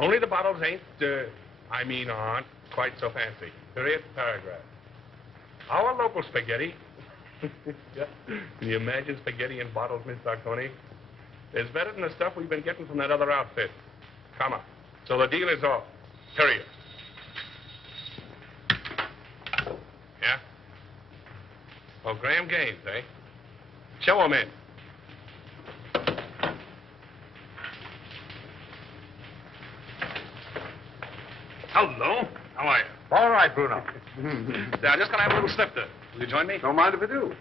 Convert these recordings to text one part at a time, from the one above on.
Only the bottles ain't, aren't quite so fancy. Period, paragraph. Our local spaghetti. Yeah. Can you imagine spaghetti in bottles, Miss Sarconi? It's better than the stuff we've been getting from that other outfit. Come on. So the deal is off. Period. Yeah? Oh, Graham Gaines, eh? Show him in. Hello. How are you? All right, Bruno. Yeah, I'm just gonna have a little snifter. Will you join me? Don't mind if I do.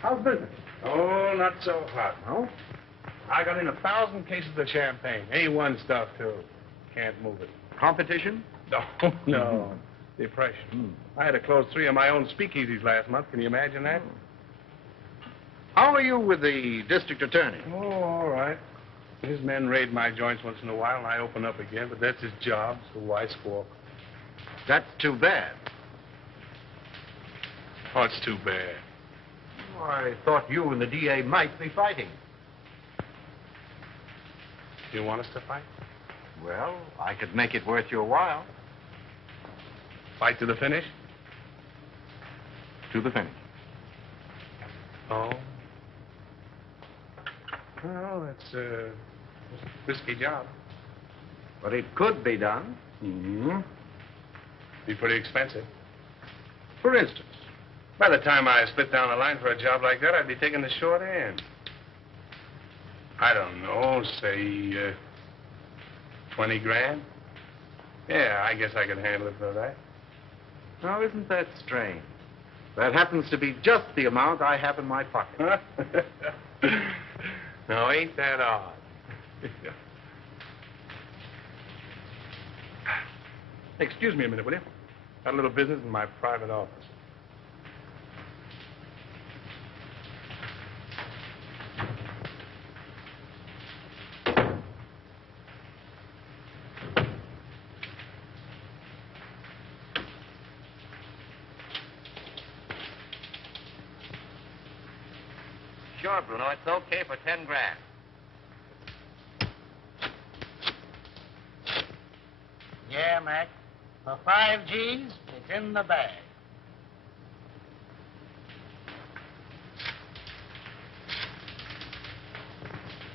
How's business? Oh, not so hot. No? I got in 1,000 cases of champagne. A1 stuff, too. Can't move it. Competition? No. Depression. I had to close 3 of my own speakeasies last month. Can you imagine that? How are you with the district attorney? Oh, all right. His men raid my joints once in a while, and I open up again, but that's his job, so why squawk? That's too bad. Oh, it's too bad. Oh, I thought you and the DA might be fighting. Do you want us to fight? Well, I could make it worth your while. Fight to the finish? To the finish. Oh. Well, it's a risky job. But it could be done. Mm-hmm. Be pretty expensive. For instance? By the time I split down the line for a job like that, I'd be taking the short end. I don't know, say, 20 grand? Yeah, I guess I could handle it for that. Now, isn't that strange? That happens to be just the amount I have in my pocket. No, ain't that odd? Excuse me a minute, will you? Got a little business in my private office. Sure, Bruno, it's okay for 10 grand. Yeah, Mac. For 5 G's, it's in the bag.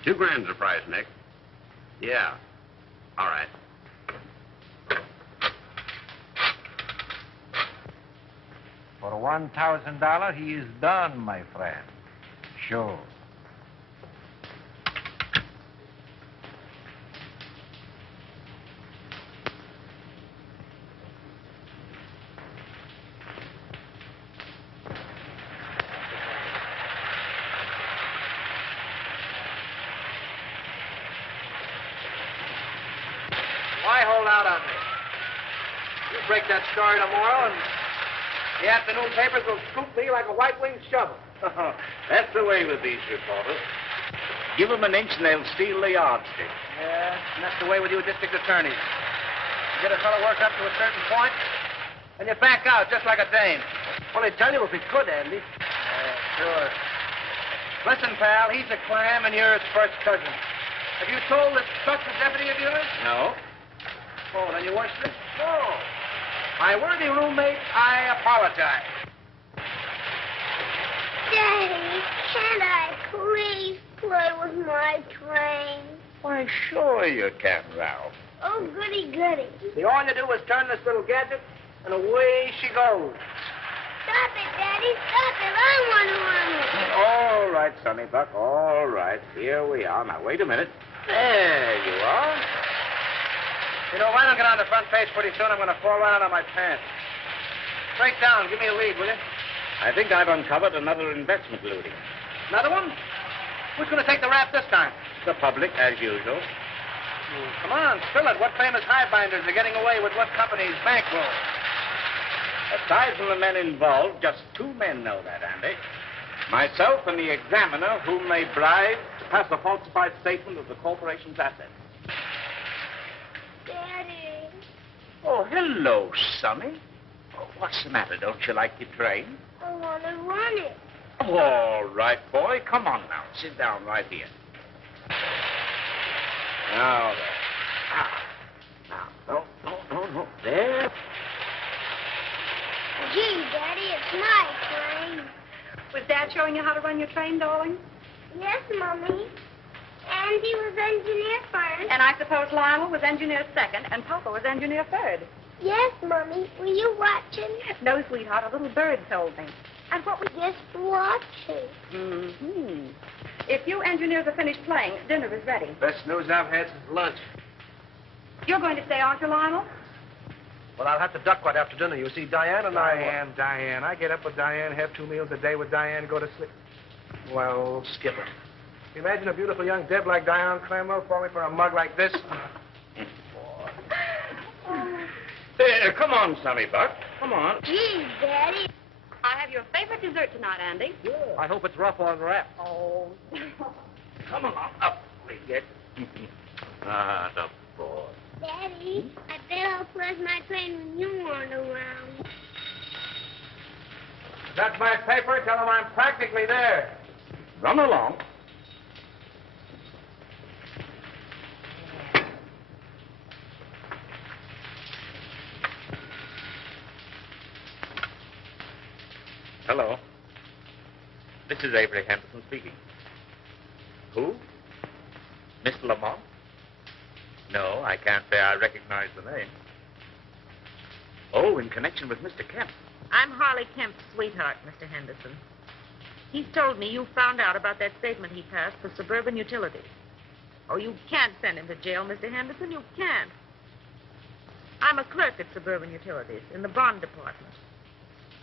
$2 grand's the price, Nick. Yeah. All right. For $1,000, he is done, my friend. Sure. Why hold out on me? You break that story tomorrow, and the afternoon papers will scoop me like a white-winged shovel. That's the way with these reporters. Give them an inch and they'll steal the yardstick. Yeah, and that's the way with you district attorneys. You get a fellow worked up to a certain point, and you back out just like a dame. Well, I'd tell you if he could, Andy. Yeah, sure. Listen, pal, he's a clam and you're his first cousin. Have you told this Chuck's a deputy of yours? No? Oh, then you weren't this? No. My worthy roommate, I apologize. Daddy, can't I please play with my train? Why, sure you can, Ralph. Oh, goody, goody. See, all you do is turn this little gadget, and away she goes. Stop it, Daddy, stop it. I want to run it. All right, Sonny Buck, all right. Here we are. Now, wait a minute. There you are. You know, if I don't get on the front page pretty soon, I'm going to fall out on my pants. Break down. Give me a lead, will you? I think I've uncovered another investment looting. Another one? Who's going to take the rap this time? The public, as usual. Come on, spill it. What famous highbinders are getting away with what company's bankroll? Aside from the men involved, just 2 men know that, Andy. Myself and the examiner, whom they bribed to pass a falsified statement of the corporation's assets. Daddy. Oh, hello, Sonny. Oh, what's the matter? Don't you like your train? I want to run it. All right, boy. Come on now. Sit down right here. Now then. My train. Was Dad showing you how to run your train, darling? Yes, Mommy. Andy was engineer first. And I suppose Lionel was engineer second, and Papa was engineer third. Yes, Mommy. Were you watching? No, sweetheart, a little bird told me. And what was just watching? Mm-hmm. If you engineers are finished playing, dinner is ready. Best news I've had since lunch. You're going to stay, aren't you, Lionel? Well, I'll have to duck right after dinner. You see, Diane and Diane. I get up with Diane, have 2 meals a day with Diane, go to sleep. Well, Skipper. Imagine a beautiful young Deb like Diane Cranwell falling for a mug like this. Come on, Sonny Buck. Come on. Gee, Daddy. I have your favorite dessert tonight, Andy. Yeah. I hope it's rough on wrap. Oh. Come on, up we get. Ah, the boy. Daddy, I bet I'll flush my train when you aren't around. That's my paper. Tell them I'm practically there. Run along. Hello. This is Avery Henderson speaking. Who? Mr. Lamont? No, I can't say I recognize the name. Oh, in connection with Mr. Kemp. I'm Harley Kemp's sweetheart, Mr. Henderson. He's told me you found out about that statement he passed for Suburban Utilities. Oh, you can't send him to jail, Mr. Henderson. You can't. I'm a clerk at Suburban Utilities in the bond department.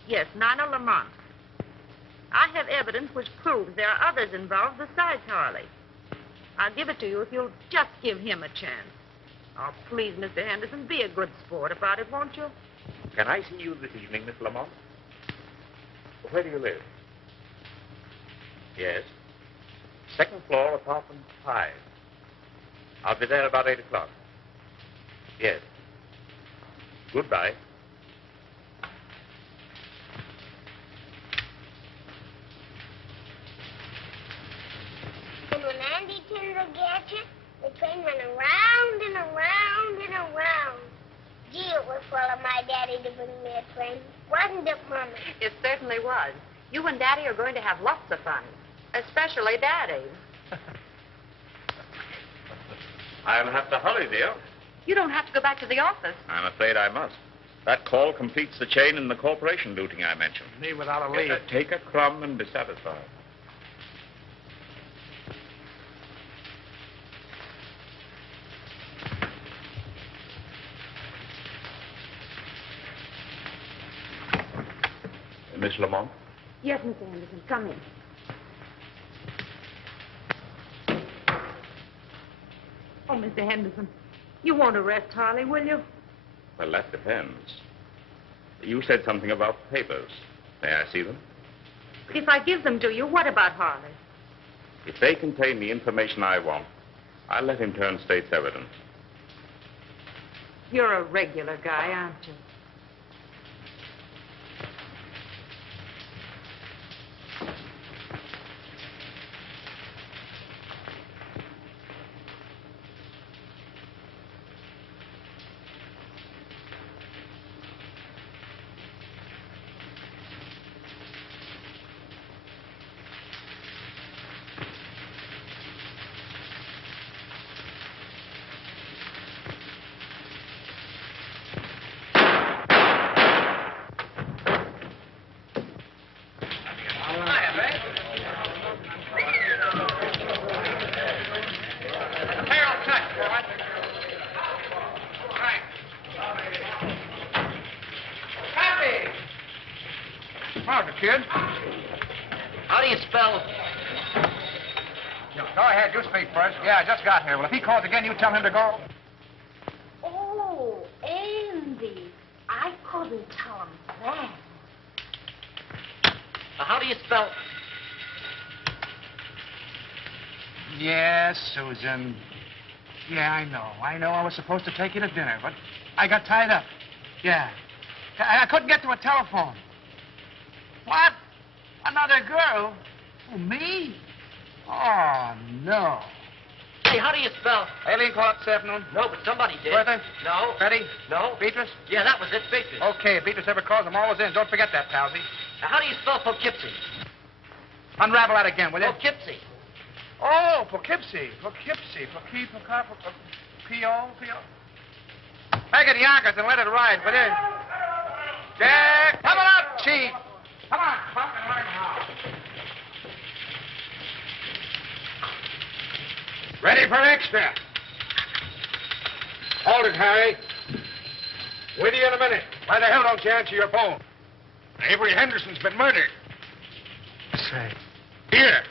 Yes, Nina Lamont. I have evidence which proves there are others involved besides Harley. I'll give it to you if you'll just give him a chance. Oh, please, Mr. Henderson, be a good sport about it, won't you? Can I see you this evening, Miss Lamont? Where do you live? Yes. Second floor, apartment 5. I'll be there about 8 o'clock. Yes. Goodbye. And when Andy turned the gadget, the train went around and around and around. Gee, it was full of my daddy to bring me a train. Wasn't it, Mommy? It certainly was. You and Daddy are going to have lots of fun, especially Daddy. I'll have to hurry, dear. You don't have to go back to the office. I'm afraid I must. That call completes the chain in the corporation looting I mentioned. Me without a lead. Take a crumb and be satisfied. Miss Lamont? Yes, Mr. Henderson, come in. Oh, Mr. Henderson, you won't arrest Harley, will you? Well, that depends. You said something about papers. May I see them? If I give them to you, what about Harley? If they contain the information I want, I'll let him turn state's evidence. You're a regular guy, aren't you? Kid? How do you spell? Go ahead, you speak first. Yeah, I just got here. Well, if he calls again, you tell him to go. Oh, Andy. I couldn't tell him that. How do you spell? Yes, Susan. Yeah, I know. I was supposed to take you to dinner, but I got tied up. Yeah. I couldn't get to a telephone. What? Another girl? Oh, me? Oh, no. Hey, how do you spell? Aileen called up this afternoon? No, but somebody did. Bertha? No. Betty? No. Beatrice? Yeah, that was it, Beatrice. Okay, if Beatrice ever calls, I'm always in. Don't forget that, Palsy. Now, how do you spell Poughkeepsie? Unravel that again, will you? Poughkeepsie. Oh, Poughkeepsie. Poughkeepsie. P-O. Make it Yonkers and let it ride, will you? Jack, come on up, Chief. Come on, Buck, and learn how. Ready for extra. Hold it, Harry. With you in a minute. Why the hell don't you answer your phone? Avery Henderson's been murdered. Say. Here.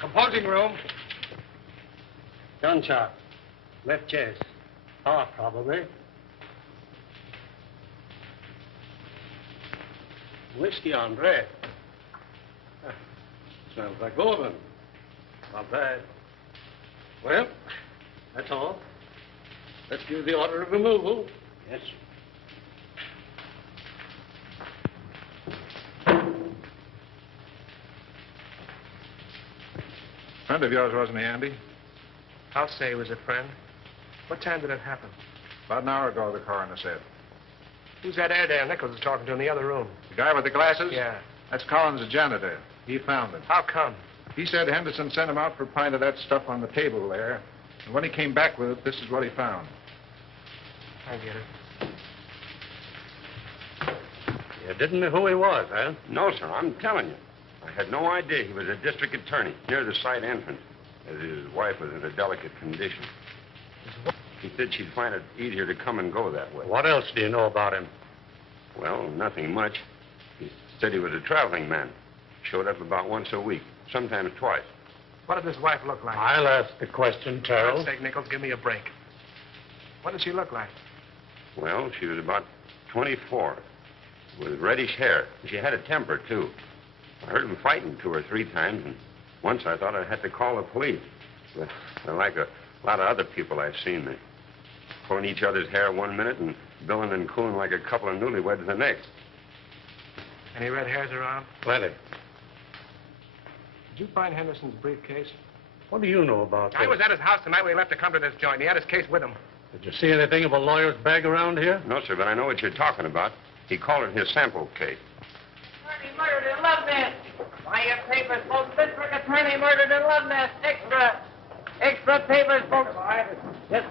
Composing room. Gunshot. Left chest. Heart, probably. Whiskey on bread. Smells like golden. Not bad. Well, that's all. Let's give the order of removal. Yes, sir. Friend of yours, wasn't he, Andy? I'll say he was a friend. What time did it happen? About an hour ago, the coroner said. Who's that Airedale Nichols was talking to in the other room? The guy with the glasses? Yeah. That's Collins, the janitor. He found him. How come? He said Henderson sent him out for a pint of that stuff on the table there. And when he came back with it, this is what he found. I get it. You didn't know who he was, huh? No, sir, I'm telling you. I had no idea he was a district attorney near the side entrance, as his wife was in a delicate condition. He said she'd find it easier to come and go that way. What else do you know about him? Well, nothing much. He said he was a traveling man. Showed up about once a week, sometimes twice. What did his wife look like? I'll ask the question, For Terrell. God's sake, Nichols, give me a break. What did she look like? Well, she was about 24, with reddish hair. She had a temper, too. I heard them fighting 2 or 3 times, and once I thought I had to call the police. But they're like a lot of other people I've seen. They're pulling each other's hair one minute and billing and cooing like a couple of newlyweds the next. Any red hairs around? Plenty. Did you find Henderson's briefcase? What do you know about this? I was at his house the night we left to come to this joint. He had his case with him. Did you see anything of a lawyer's bag around here? No, sir, but I know what you're talking about. He called it his sample case. Attorney murdered in Love Nest. Buy your papers, folks. District attorney murdered in Love Nest. Extra. Extra papers, folks. Yes.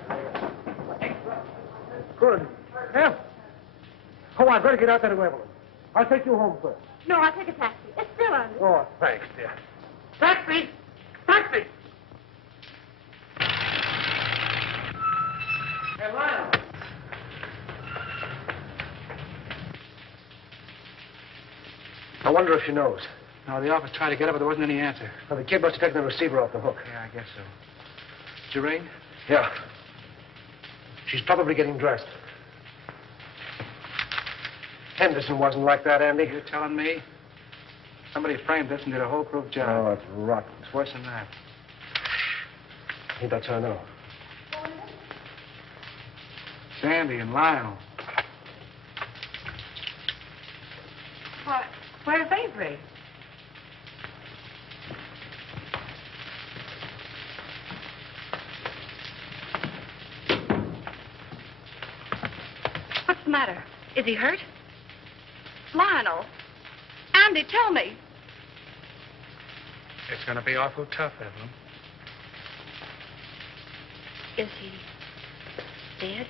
Extra. Good. Yeah. Come on, better get out there to Evelyn. I'll take you home first. No, I'll take a taxi. It's still on. Oh, thanks, dear. Taxi. Taxi. Hey, Lionel. I wonder if she knows. No, the office tried to get her, but there wasn't any answer. Well, the kid must have taken the receiver off the hook. Yeah, I guess so. Did you ring? Yeah. She's probably getting dressed. Henderson wasn't like that, Andy. You're telling me? Somebody framed this and did a whole-proof job. Oh, that's rotten. It's worse than that. He lets her know. Sandy and Lionel. What? Where's Avery? What's the matter? Is he hurt? Lionel. Andy, tell me. It's going to be awful tough, Evelyn. Is he dead?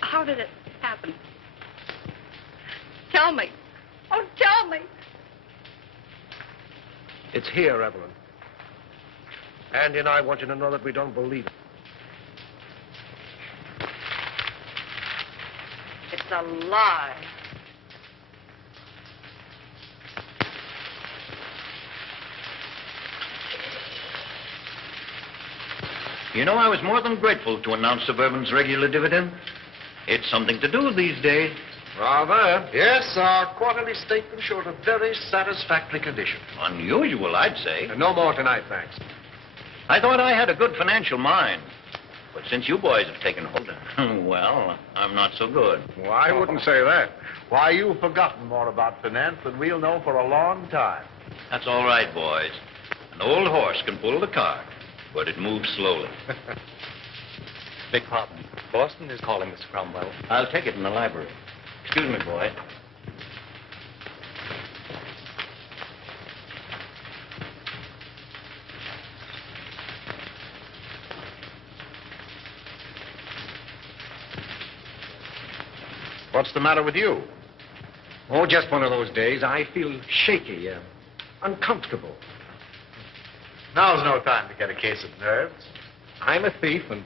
How did it happen? Tell me. Oh, tell me. It's here, Evelyn. Andy and I want you to know that we don't believe it. It's a lie. You know, I was more than grateful to announce Suburban's regular dividend. It's something to do these days. Rather. Yes, our quarterly statement showed a very satisfactory condition. Unusual, I'd say. No more tonight, thanks. I thought I had a good financial mind. But since you boys have taken hold, well, I'm not so good. Well, I wouldn't say that. Why, you've forgotten more about finance than we'll know for a long time. That's all right, boys. An old horse can pull the cart, but it moves slowly. Beg pardon. Boston is calling, Mr. Cromwell. I'll take it in the library. Excuse me, boy. What's the matter with you? Oh, just one of those days. I feel shaky, uncomfortable. Now's no time to get a case of nerves. I'm a thief, and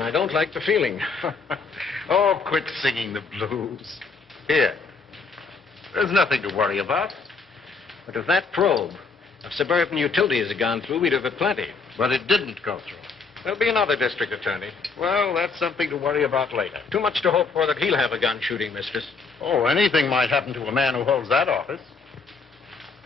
I don't like the feeling. Oh, quit singing the blues. Here. There's nothing to worry about. But if that probe of suburban utilities had gone through, we'd have had plenty. But it didn't go through. There'll be another district attorney. Well, that's something to worry about later. Too much to hope for that he'll have a gun shooting mistress. Oh, anything might happen to a man who holds that office.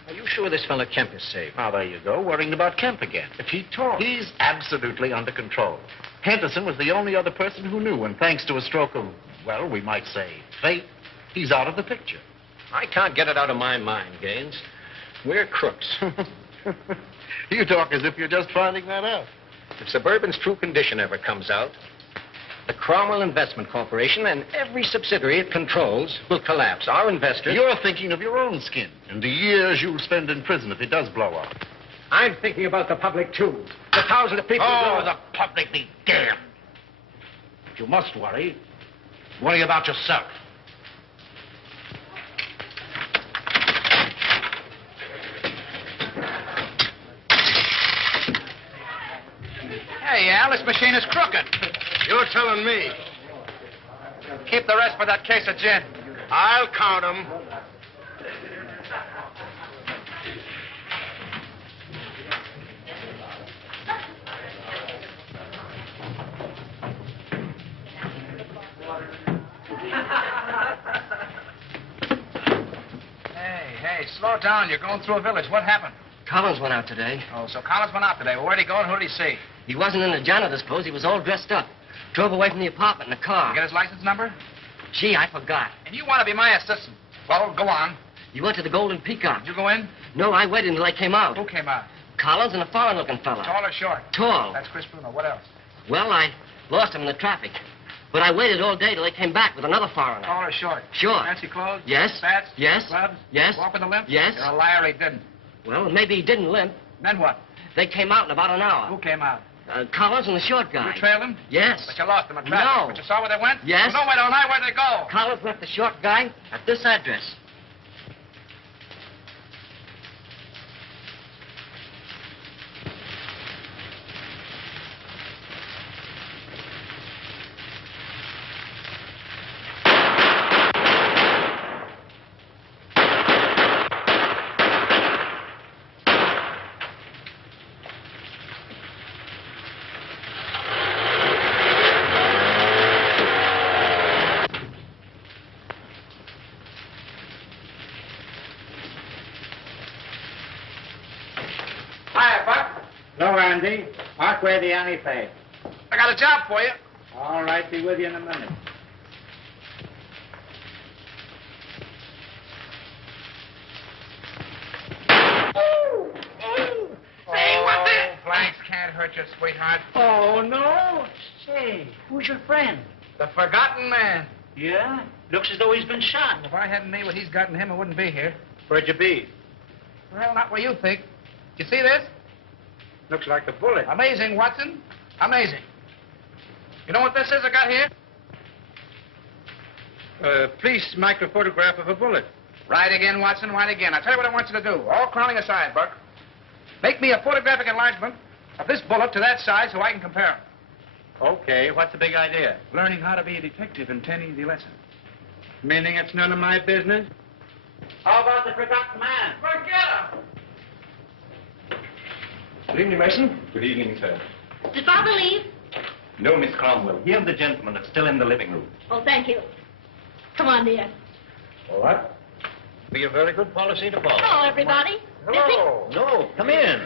Are you sure this fellow Kemp is safe? Now, there you go, worrying about Kemp again. If he talks. He's absolutely under control. Henderson was the only other person who knew, and thanks to a stroke of, well, we might say, fate, he's out of the picture. I can't get it out of my mind, Gaines. We're crooks. You talk as if you're just finding that out. If Suburban's true condition ever comes out, the Cromwell Investment Corporation and every subsidiary it controls will collapse. Our investors... You're thinking of your own skin and the years you'll spend in prison if it does blow up. I'm thinking about the public, too. The thousands of people... Oh, the public be damned. If you must worry about yourself. Hey, Al, this machine is crooked. You're telling me. Keep the rest for that case of gin. I'll count 'em. Hey, slow down. You're going through a village. What happened? Collins went out today. Oh, so Collins went out today. Well, where'd he go and who did he see? He wasn't in the janitor's clothes. He was all dressed up. Drove away from the apartment in a car. Get his license number? Gee, I forgot. And you want to be my assistant. Well, go on. He went to the Golden Peacock. Did you go in? No, I waited until I came out. Who came out? Collins and a foreign-looking fella. Tall or short? Tall. That's Chris Bruno. What else? Well, I lost him in the traffic. But I waited all day till they came back with another foreigner. Tall or short? Short. Fancy clothes? Yes. Spats? Yes. Gloves? Yes. Walk with a limp? Yes. You're a liar, he didn't. Well, maybe he didn't limp. Then what? They came out in about an hour. Who came out? Collins and the short guy. You trailed him? Yes. But you lost him in traffic. No. But you saw where they went? Yes. Well, no, why don't I? Where'd they go? Collins left the short guy at this address. Hiya, Buck. Hello, Andy. Park where the alley pays. I got a job for you. All right, be with you in a minute. Hey, what the? Blanks can't hurt you, sweetheart. Oh, no. Say, who's your friend? The forgotten man. Yeah? Looks as though he's been shot. If I hadn't made what he's got in him, I wouldn't be here. Where'd you be? Well, not where you think. You see this? Looks like a bullet. Amazing, Watson. Amazing. You know what this is I got here? Police microphotograph of a bullet. Right again, Watson, right again. I'll tell you what I want you to do. All crowning aside, Buck. Make me a photographic enlargement of this bullet to that size so I can compare them. Okay, what's the big idea? Learning how to be a detective in 10 easy lessons. Meaning it's none of my business? How about the forgotten man? Forget him! Good evening, Mason. Good evening, sir. Did Father leave? No, Miss Cromwell. He and the gentleman are still in the living room. Oh, thank you. Come on, dear. All right. Be a very good policy to follow. Hello, everybody. Hello. No, come in.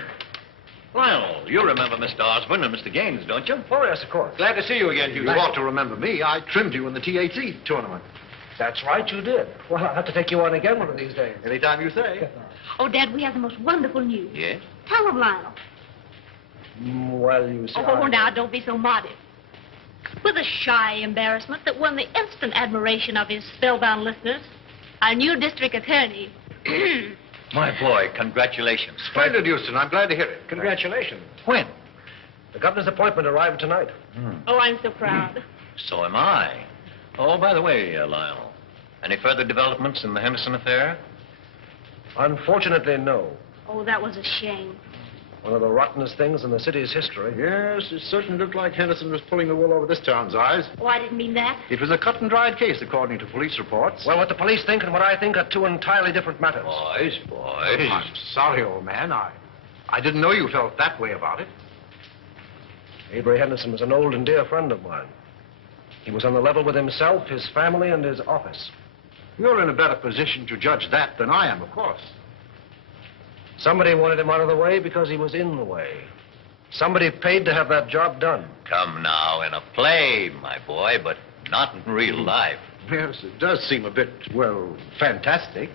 Lionel, you remember Mr. Osborne and Mr. Gaines, don't you? Oh, yes, of course. Glad to see you again, Hugh. You ought to remember me. I trimmed you in the TAC tournament. That's right, you did. Well, I'll have to take you on again one of these days. Anytime you say. Oh, Dad, we have the most wonderful news. Yes? Tell them, Lionel. Well, you see... Oh, now, don't be so modest. With a shy embarrassment that won the instant admiration of his spellbound listeners, our new district attorney... My boy, congratulations. Splendid, Houston. I'm glad to hear it. Congratulations. When? The governor's appointment arrived tonight. Oh, I'm so proud. So am I. Oh, by the way, Lionel, any further developments in the Henderson affair? Unfortunately, no. Oh, that was a shame. One of the rottenest things in the city's history. Yes, it certainly looked like Henderson was pulling the wool over this town's eyes. Oh, I didn't mean that. It was a cut-and-dried case, according to police reports. Well, what the police think and what I think are two entirely different matters. Boys. I'm sorry, old man. I didn't know you felt that way about it. Avery Henderson was an old and dear friend of mine. He was on the level with himself, his family, and his office. You're in a better position to judge that than I am, of course. Somebody wanted him out of the way because he was in the way. Somebody paid to have that job done. Come now, in a play, my boy, but not in real life. Yes, it does seem a bit, well, fantastic.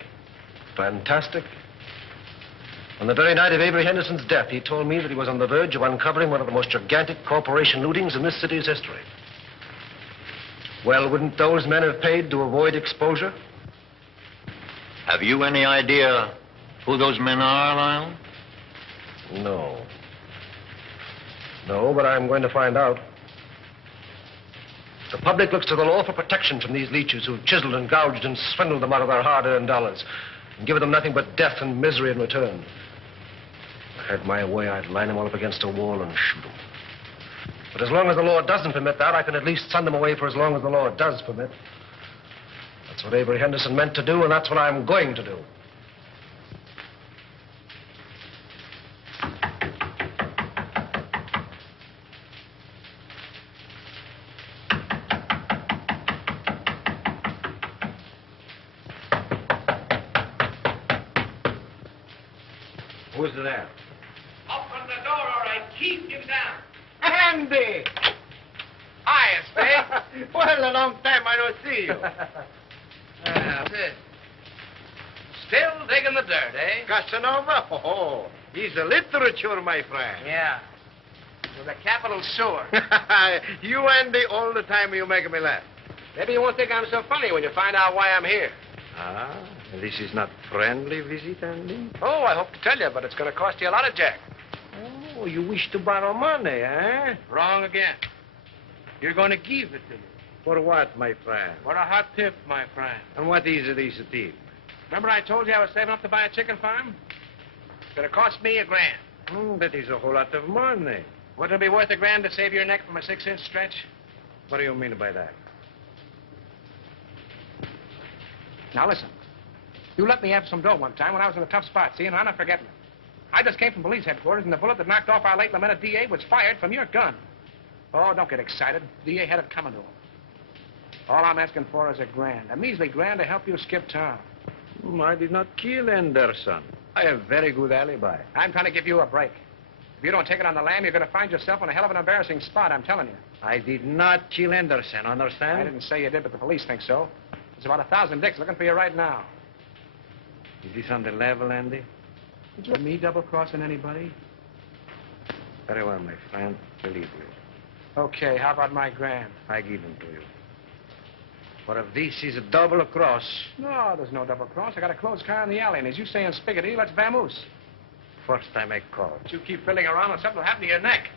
Fantastic. On the very night of Avery Henderson's death, he told me that he was on the verge of uncovering one of the most gigantic corporation lootings in this city's history. Well, wouldn't those men have paid to avoid exposure? Have you any idea who those men are, Lionel? No. No, but I'm going to find out. The public looks to the law for protection from these leeches who've chiseled and gouged and swindled them out of their hard-earned dollars and given them nothing but death and misery in return. If I had my way, I'd line them all up against a wall and shoot them. But as long as the law doesn't permit that, I can at least send them away for as long as the law does permit. That's what Avery Henderson meant to do, and that's what I'm going to do. Who's there? Open the door, all right. Keep him down. Andy! Hiya, Spade. Well, a long time I don't see you. That's it. Still digging the dirt, eh? Casanova? Oh, he's a literature, my friend. Yeah. With a capital sewer. You, Andy, all the time you make me laugh. Maybe you won't think I'm so funny when you find out why I'm here. Ah, this is not friendly visit, Andy? Oh, I hope to tell you, but it's going to cost you a lot of jack. Oh, you wish to borrow money, eh? Wrong again. You're going to give it to me. For what, my friend? For a hot tip, my friend. And what is this tip? Remember I told you I was saving up to buy a chicken farm? It's going to cost me $1,000. That is a whole lot of money. Wouldn't it be worth $1,000 to save your neck from a 6-inch stretch? What do you mean by that? Now, listen. You let me have some dough one time when I was in a tough spot, see, and I'm not forgetting it. I just came from police headquarters, and the bullet that knocked off our late lamented DA was fired from your gun. Oh, don't get excited. DA had it coming to him. All I'm asking for is $1,000, a measly $1,000 to help you skip town. I did not kill Anderson. I have very good alibi. I'm trying to give you a break. If you don't take it on the lam, you're going to find yourself in a hell of an embarrassing spot, I'm telling you. I did not kill Anderson, understand? I didn't say you did, but the police think so. There's about 1,000 dicks looking for you right now. Is this on the level, Andy? Did you me double-crossing anybody? Very well, my friend. Believe me. Okay, how about my $1,000? I give them to you. But if this is a double cross... No, there's no double cross. I got a closed car in the alley, and as you say in Spiggity, let's vamoose. First time I call. But you keep fiddling around and something will happen to your neck.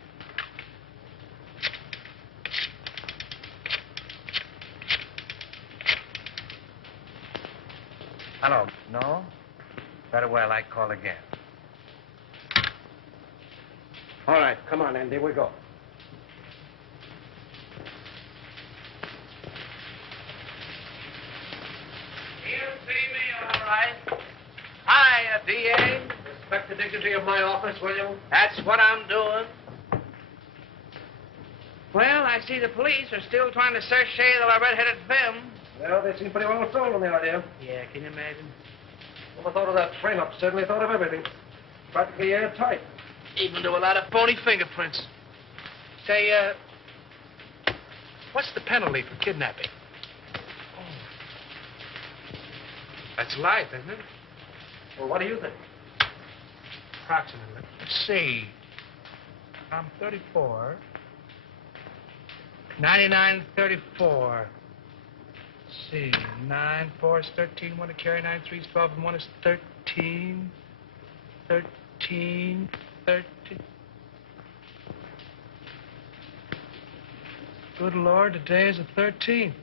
Hello. No? Very well, I call again. All right, come on, Andy, we go. He'll see me, all right. Hiya, DA. Respect the dignity of my office, will you? That's what I'm doing. Well, I see the police are still trying to search shade of our red-headed femme. Well, they seem pretty well sold on the idea. Yeah, can you imagine? Never thought of that frame-up. Certainly thought of everything. Practically airtight. Even do a lot of phony fingerprints. Say, what's the penalty for kidnapping? That's life, isn't it? Well, what do you think? Approximately. Let's see. I'm 34. 99, 34. Let's see. 9, 4 is 13. 1 to carry 9, 3 is 12, and 1 is 13. 13. 13. Good Lord, today is the 13th.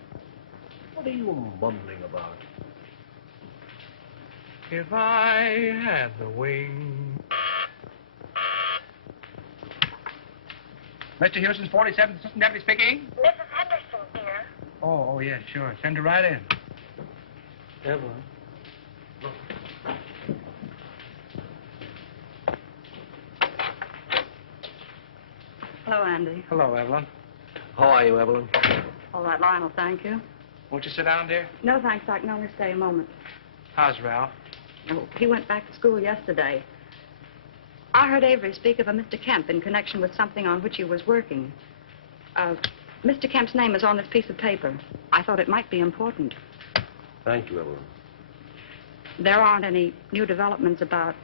What are you mumbling about? If I had the wing. Mr. Houston's 47th Assistant Deputy speaking. Mrs. Henderson here. Oh, yeah, sure. Send her right in. Evelyn. Hello, Andy. Hello, Evelyn. How are you, Evelyn? All right, Lionel, thank you. Won't you sit down, dear? No, thanks. I can only stay a moment. How's Ralph? Oh, he went back to school yesterday. I heard Avery speak of a Mr. Kemp in connection with something on which he was working. Mr. Kemp's name is on this piece of paper. I thought it might be important. Thank you, Evelyn. There aren't any new developments about...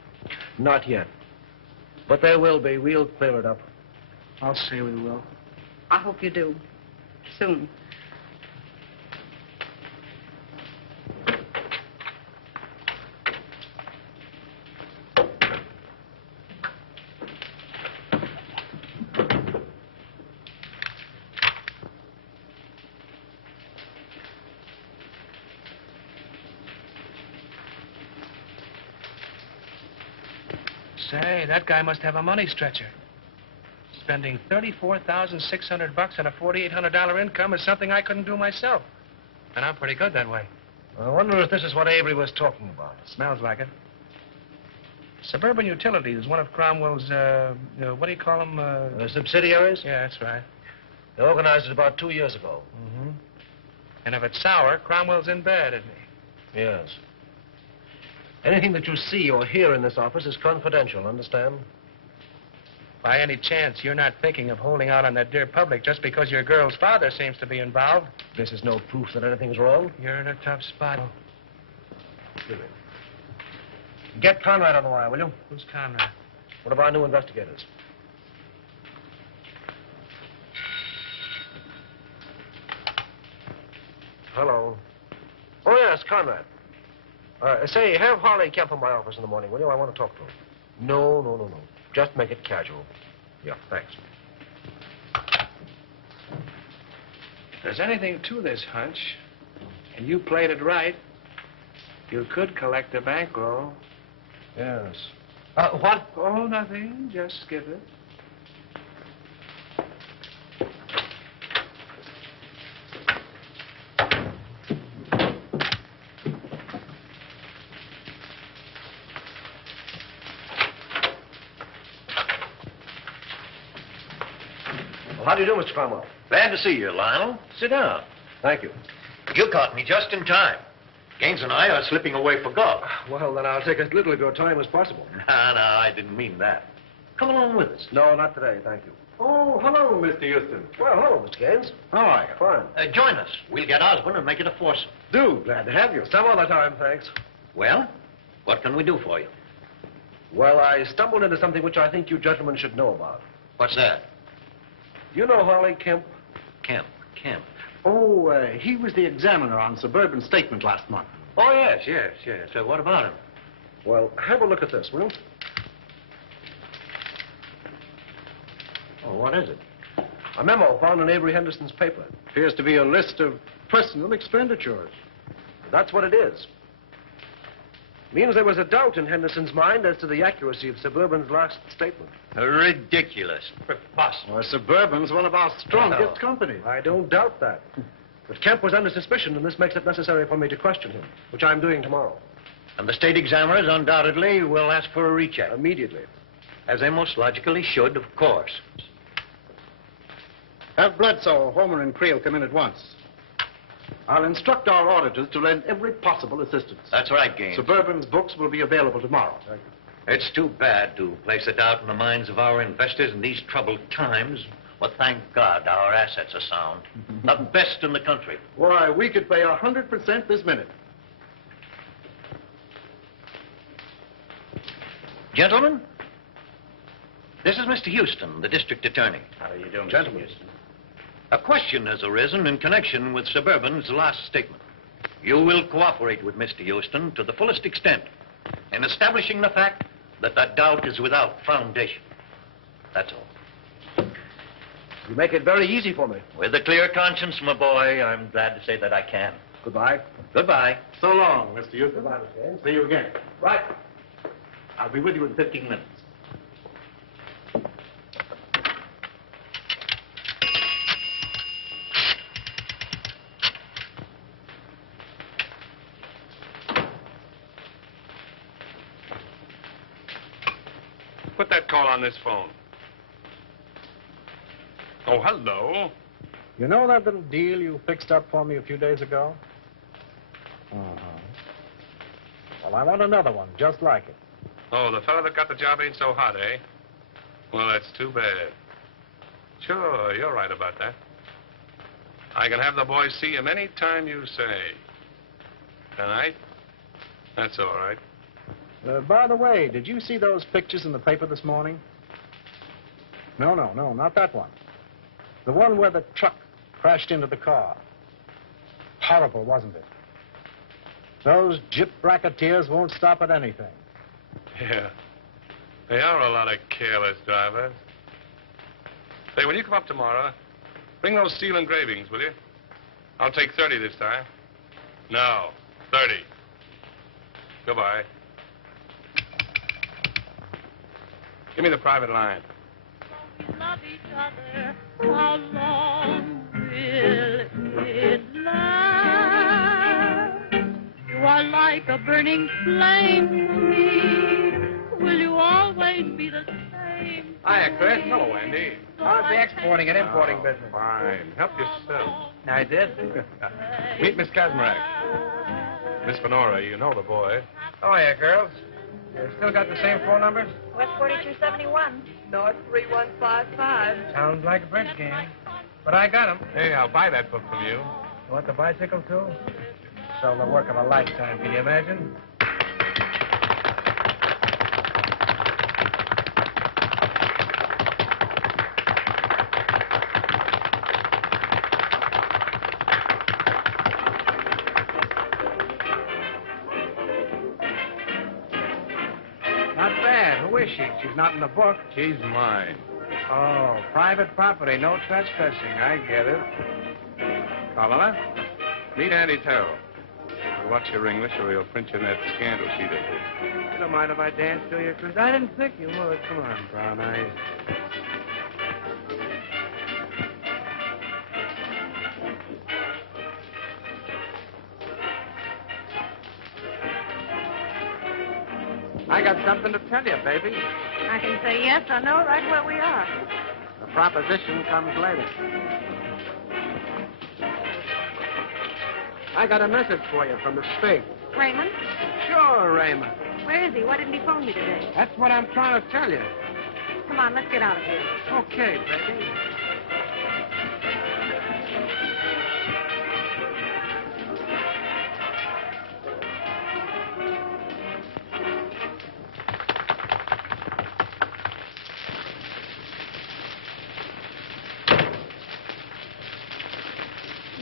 Not yet. But there will be. We'll clear it up. I'll say we will. I hope you do. Soon. Say, that guy must have a money stretcher. Spending $34,600 on a $4,800 income is something I couldn't do myself. And I'm pretty good that way. I wonder if this is what Avery was talking about. Smells like it. Suburban Utilities is one of Cromwell's, what do you call them? Subsidiaries? Yeah, that's right. They organized it about 2 years ago. Mm-hmm. And if it's sour, Cromwell's in bed, isn't he? Yes. Anything that you see or hear in this office is confidential, understand? By any chance, you're not thinking of holding out on that dear public just because your girl's father seems to be involved? This is no proof that anything's wrong. You're in a tough spot. Excuse me. Get Conrad on the wire, will you? Who's Conrad? One of our new investigators. Hello. Oh, yes, Conrad. Say, have Harley Kemp in my office in the morning, will you? I want to talk to him. No. Just make it casual. Yeah, thanks. If there's anything to this hunch, and you played it right, you could collect a bankroll. Yes. What? Oh, nothing. Just skip it. How do you do, Mr. Cromwell? Glad to see you, Lionel. Sit down. Thank you. You caught me just in time. Gaines and I are slipping away for golf. Well, then I'll take as little of your time as possible. No, I didn't mean that. Come along with us. No, not today, thank you. Oh, hello, Mr. Houston. Well, hello, Mr. Gaines. How are you? Fine. Join us. We'll get Osborne and make it a foursome. Do. Glad to have you. Some other time, thanks. Well, what can we do for you? Well, I stumbled into something which I think you gentlemen should know about. What's that? You know Harley Kemp? Kemp. Oh, he was the examiner on Suburban Statement last month. Oh, yes. So what about him? Well, have a look at this, will you? Oh, what is it? A memo found in Avery Henderson's paper. Appears to be a list of personal expenditures. That's what it is. Means there was a doubt in Henderson's mind as to the accuracy of Suburban's last statement. Ridiculous. Preposterous. Well, Suburban's one of our strongest companies. I don't doubt that. But Kemp was under suspicion, and this makes it necessary for me to question him, which I'm doing tomorrow. And the state examiners undoubtedly will ask for a recheck. Immediately. As they most logically should, of course. Have Bledsoe, Homer, and Creel come in at once. I'll instruct our auditors to lend every possible assistance. That's right, Gaines. Suburban's books will be available tomorrow. Thank you. It's too bad to place a doubt in the minds of our investors in these troubled times. But thank God our assets are sound. The best in the country. Why, we could pay 100% this minute. Gentlemen, this is Mr. Houston, the district attorney. How are you doing, Gentlemen. Mr. Houston? A question has arisen in connection with Suburban's last statement. You will cooperate with Mr. Houston to the fullest extent in establishing the fact that that doubt is without foundation. That's all. You make it very easy for me. With a clear conscience, my boy, I'm glad to say that I can. Goodbye. Goodbye. So long, Mr. Houston. Goodbye, Mr. Haynes. See you again. Right. I'll be with you in 15 minutes. Put that call on this phone. Oh, hello. You know that little deal you fixed up for me a few days ago? Well, I want another one just like it. Oh, the fellow that got the job ain't so hot, eh? Well, that's too bad. Sure, you're right about that. I can have the boys see him any time you say. Tonight? That's all right. By the way, did you see those pictures in the paper this morning? No, not that one. The one where the truck crashed into the car. Horrible, wasn't it? Those gyp racketeers won't stop at anything. Yeah. They are a lot of careless drivers. Say, when you come up tomorrow, bring those steel engravings, will you? I'll take 30 this time. No, 30. Goodbye. Give me the private line. Love each other, how long will it last? You are like a burning flame to me. Will you always be the same? Hiya, Chris. Hello, Andy. How's the exporting and importing business? Fine. Help yourself. I did. Meet Miss Kazmarek. Miss Fenora, you know the boy. Oh, yeah, girls. You still got the same phone numbers? West 4271. North 3155. Sounds like a bridge game. But I got 'em. Hey, I'll buy that book from you. You want the bicycle, too? Sell the work of a lifetime, can you imagine? Not bad. Who is she? She's not in the book. She's mine. Oh, private property, no trespassing. I get it. Colonel, meet Andy Terrell. Watch your English or he'll print you in that scandal sheet of his. You don't mind if I dance, do you, Chris? I didn't think you would. Come on, Brown Eyes. I got something to tell you, baby. I can say yes or no right where we are. The proposition comes later. I got a message for you from the state. Raymond? Sure, Raymond. Where is he? Why didn't he phone me today? That's what I'm trying to tell you. Come on, let's get out of here. Okay, baby.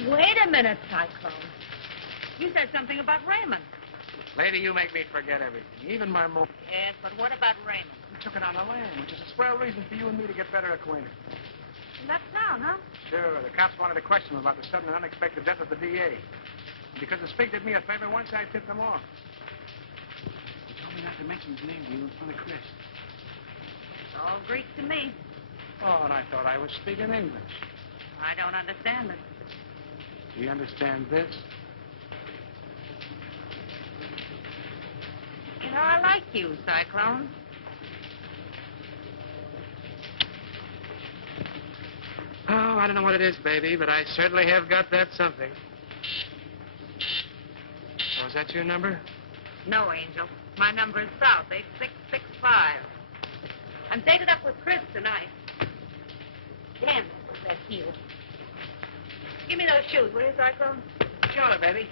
Wait a minute, Cyclone. You said something about Raymond. Lady, you make me forget everything, even my mom. Yes, but what about Raymond? We took it on the land, which is a swell reason for you and me to get better acquainted. In that town, huh? Sure, the cops wanted to question him about the sudden and unexpected death of the DA. Because the Spig did me a favor once, I tipped him off. He told me not to mention his name to you in front of Chris. It's all Greek to me. Oh, and I thought I was speaking English. I don't understand it. Do you understand this? You know, I like you, Cyclone. Oh, I don't know what it is, baby, but I certainly have got that something. Oh, is that your number? No, Angel. My number is South 8665. I'm dated up with Chris tonight. Damn, that was that heel. Give me those shoes, will you, Cyclone? Sure, baby.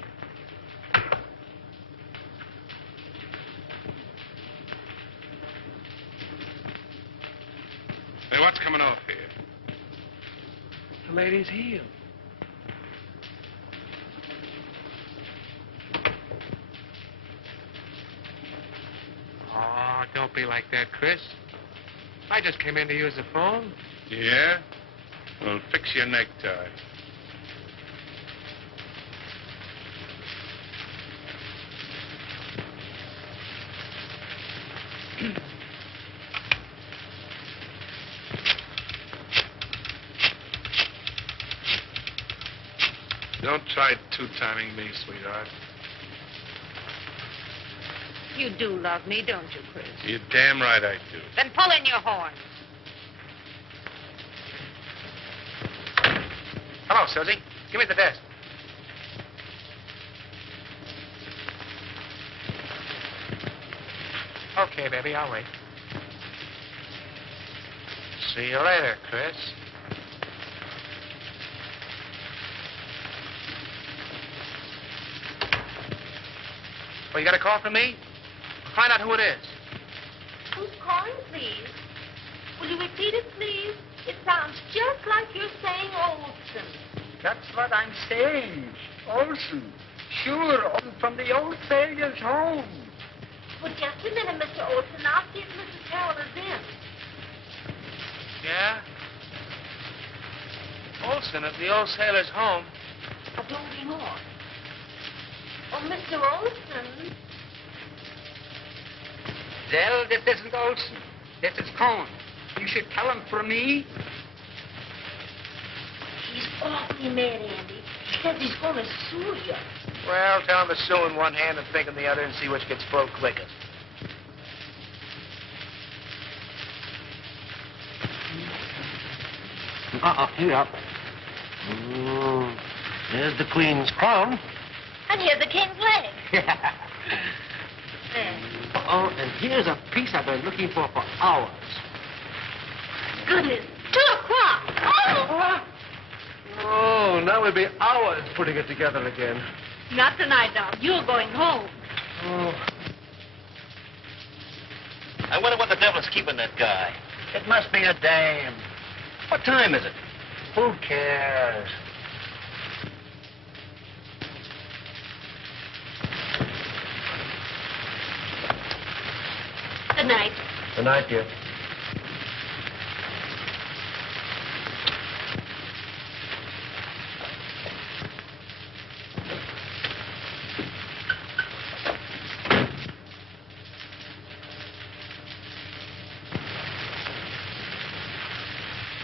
Hey, what's coming off here? The lady's heel. Oh, don't be like that, Chris. I just came in to use the phone. Yeah? Well, fix your necktie. Don't try two-timing me, sweetheart. You do love me, don't you, Chris? You're damn right I do. Then pull in your horns. Hello, Susie. Give me the desk. Okay, baby, I'll wait. See you later, Chris. Well, you got a call from me? Find out who it is. Who's calling, please? Will you repeat it, please? It sounds just like you're saying Olson. That's what I'm saying. Olson. Sure, Olson from the old sailor's home. Well, just a minute, Mr. Olson. I'll see if Mrs. Carroll is in. Yeah? Olson at the old sailor's home. I don't know. Oh, Mr. Olson. Well, this isn't Olson. This is Cohn. You should tell him for me. He's awfully mad, Andy. He says he's going to sue you. Well, tell him to sue in one hand and think in the other and see which gets broke quickest. Here. There's the Queen's crown. And here's the king's leg. There. Oh, and here's a piece I've been looking for hours. Goodness, 2 o'clock. Oh! Oh, now we'll be hours putting it together again. Not tonight, Doc. You're going home. Oh. I wonder what the devil's keeping that guy. It must be a dame. What time is it? Who cares? Good night. Good night, dear.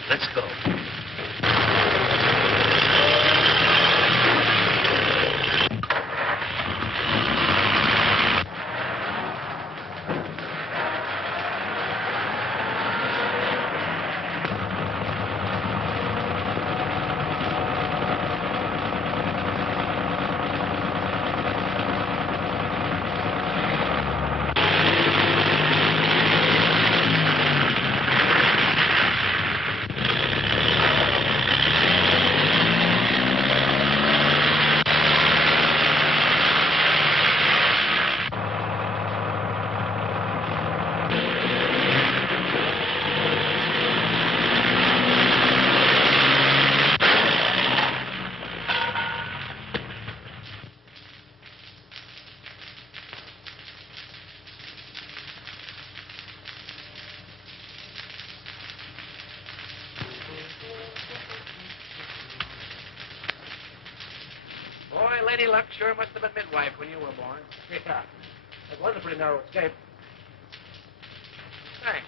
Let's go. Boy, Lady Luck sure must have been midwife when you were born. Yeah. That was a pretty narrow escape. Thanks.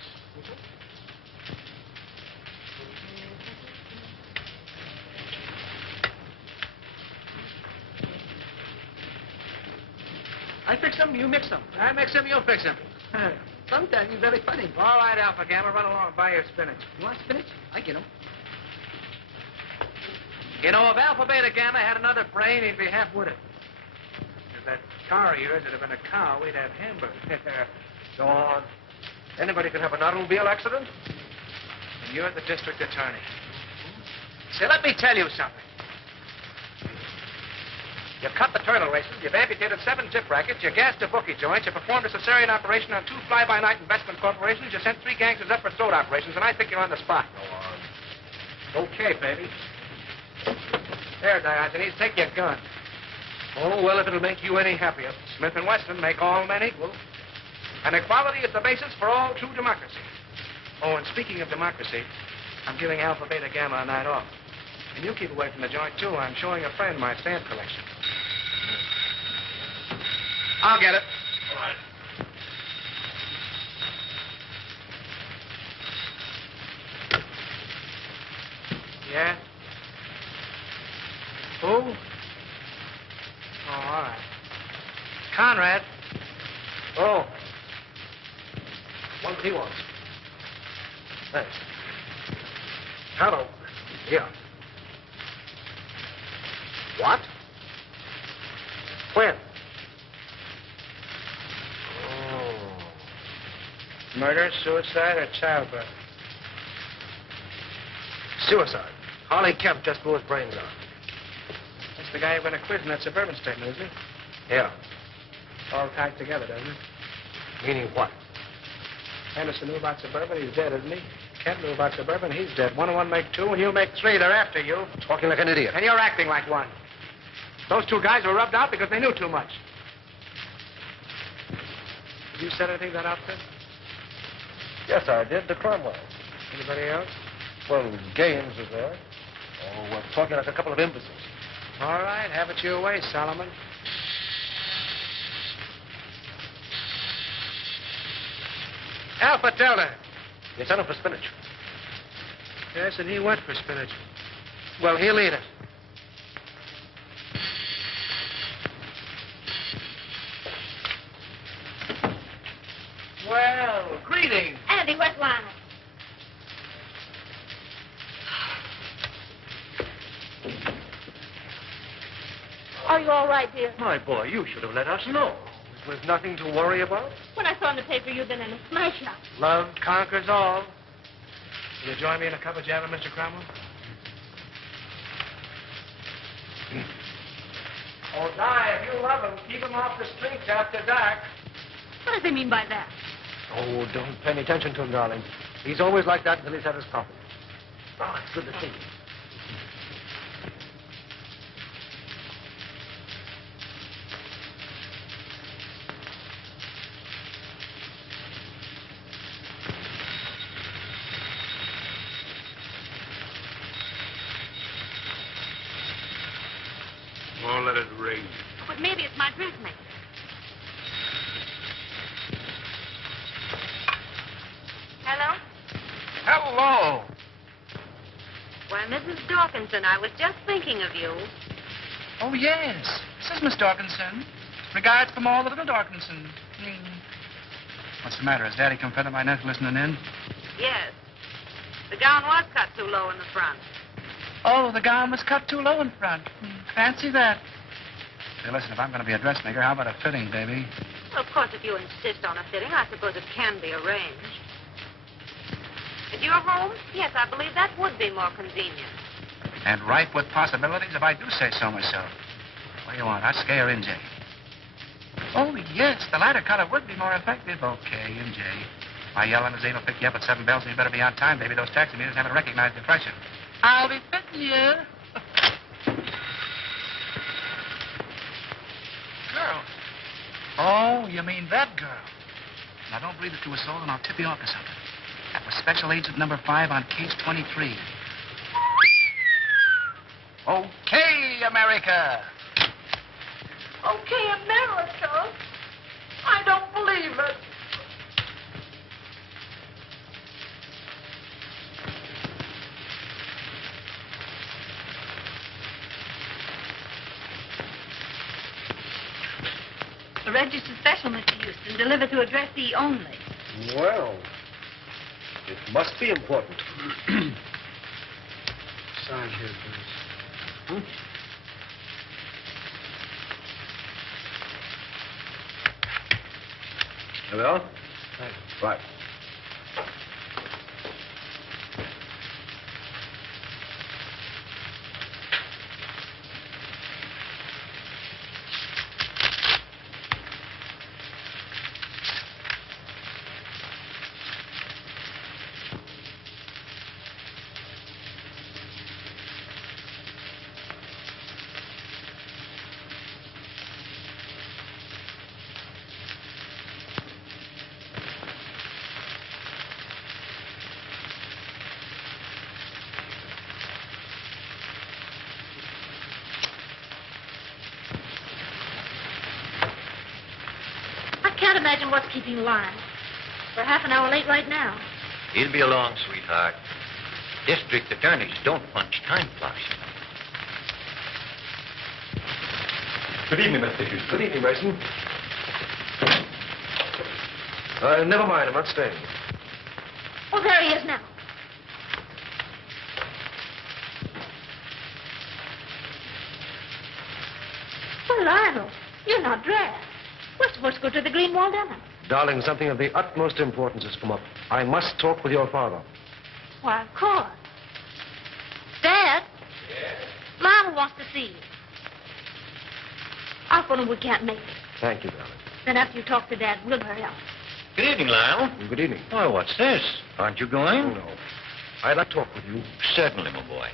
I fix them, you mix them. I mix them, you'll fix them. Sometimes you're very funny. All right, Alpha Gamma, run along and buy your spinach. You want spinach? I get 'em. You know, if Alpha Beta Gamma had another brain, he'd be half-witted. If that car of yours had been a cow, we'd have hamburgers. Go on. Anybody can have an automobile accident. And you're the district attorney. Say, let me tell you something. You've cut the turtle races, you've amputated 7 tip rackets, you gassed a bookie joint, you performed a cesarean operation on 2 fly-by-night investment corporations, you sent 3 gangsters up for throat operations, and I think you're on the spot. Go on. Okay, baby. There, Diogenes, take your gun. Oh, well, if it'll make you any happier. Smith & Wesson make all men equal. And equality is the basis for all true democracy. Oh, and speaking of democracy, I'm giving Alpha, Beta, Gamma a night off. And you keep away from the joint, too. I'm showing a friend my stamp collection. I'll get it. All right. Yeah? Who? Oh, all right. Conrad. Oh. What he wants. Thanks. Hello. Yeah. What? When? Oh. Murder, suicide, or childbirth? Suicide. Harley Kemp just blew his brains out. That's the guy you're going to quiz in that suburban statement, isn't he? Yeah. All tied together, doesn't it? Meaning what? Henderson knew about suburban, he's dead, isn't he? Kemp knew about suburban, he's dead. 1 and 1 make 2, and he'll make 3. They're after you. Talking like an idiot. And you're acting like one. Those 2 guys were rubbed out because they knew too much. Did you set anything to that outfit? Yes, I did. To Cromwell. Anybody else? Well, Gaines was there. Oh, we're talking like a couple of imbeciles. All right, have it your way, Solomon. Alpha Delta. You sent him for spinach. Yes, and he went for spinach. Well, he'll eat it. Well, greetings. Andy, where's Lionel? Are you all right, dear? My boy, you should have let us know. There was nothing to worry about. When I saw in the paper you'd been in a smash-up. Love conquers all. Will you join me in a cup of java, Mr. Cromwell? Oh, Di, if you love him, keep him off the streets after dark. What does he mean by that? Oh, don't pay any attention to him, darling. He's always like that until he's had his coffee. Oh, it's good to see you. Oh, let it ring. But maybe it's my dressmaker. Hello? Hello. Why, Mrs. Dawkinson, I was just thinking of you. Oh, yes. This is Miss Dawkinson. Regards from all the little Dawkinson. What's the matter? Has Daddy come fed up my nephew listening in? Yes. The gown was cut too low in the front. Oh, the gown was cut too low in front. Fancy that. Say, listen, if I'm going to be a dressmaker, how about a fitting, baby? Well, of course, if you insist on a fitting, I suppose it can be arranged. At your home? Yes, I believe that would be more convenient. And ripe with possibilities, if I do say so myself. What do you want, Husky or NJ? Oh, yes, the lighter color would be more effective. Okay, NJ. My yellow limousine will pick you up at 7 bells, and you better be on time, baby. Those taxi meters haven't recognized the freshen. I'll be fitting you. Girl. Oh, you mean that girl. Now, don't breathe it to a soul, and I'll tip you off to something. That was Special Agent number 5 on case 23. Okay, America. Okay, America. I don't believe it. A registered special, Mr. Houston, delivered to address E only. Well, it must be important. Sign here, please. Here we are. Right. imagine what's keeping Lionel. We're half an hour late right now. He'll be along, sweetheart. District attorneys don't punch time clocks. Good evening, Mr. Hughes. Good evening, Mason. Never mind. I'm not staying. Oh, there he is now. Well, Lionel, you're not dressed. We're supposed to go to the Greenwald dinner. Darling, something of the utmost importance has come up. I must talk with your father. Why, of course. Dad? Yes? Lionel wants to see you. I'll phone him we can't make it. Thank you, darling. Then after you talk to Dad, we'll hurry up. Good evening, Lyle. Good evening. Oh, what's this? Aren't you going? Oh, no. I'd like to talk with you. Certainly, my boy.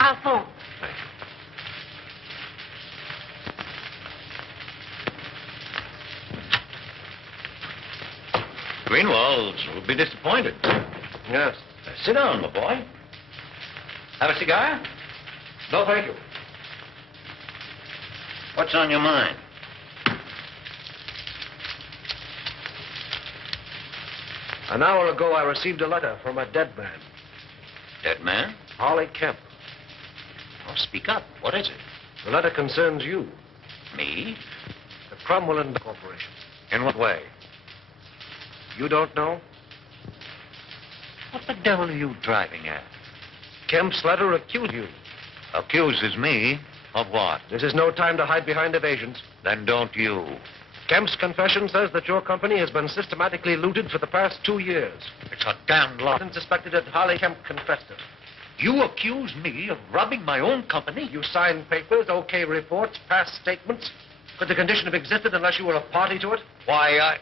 I'll phone. Thank you. Greenwalds will be disappointed. Yes. Sit down, my boy. Have a cigar? No, thank you. What's on your mind? An hour ago, I received a letter from a dead man. Dead man? Harley Kemp. Oh, speak up. What is it? The letter concerns you. Me? The Cromwell Corporation. In what way? You don't know? What the devil are you driving at? Kemp's letter accused you. Accuses me of what? This is no time to hide behind evasions. Then don't you. Kemp's confession says that your company has been systematically looted for the past 2 years. It's a damned lie. And suspected that Harley Kemp confessed it. You accuse me of robbing my own company? You signed papers, okay reports, past statements. Could the condition have existed unless you were a party to it? Why,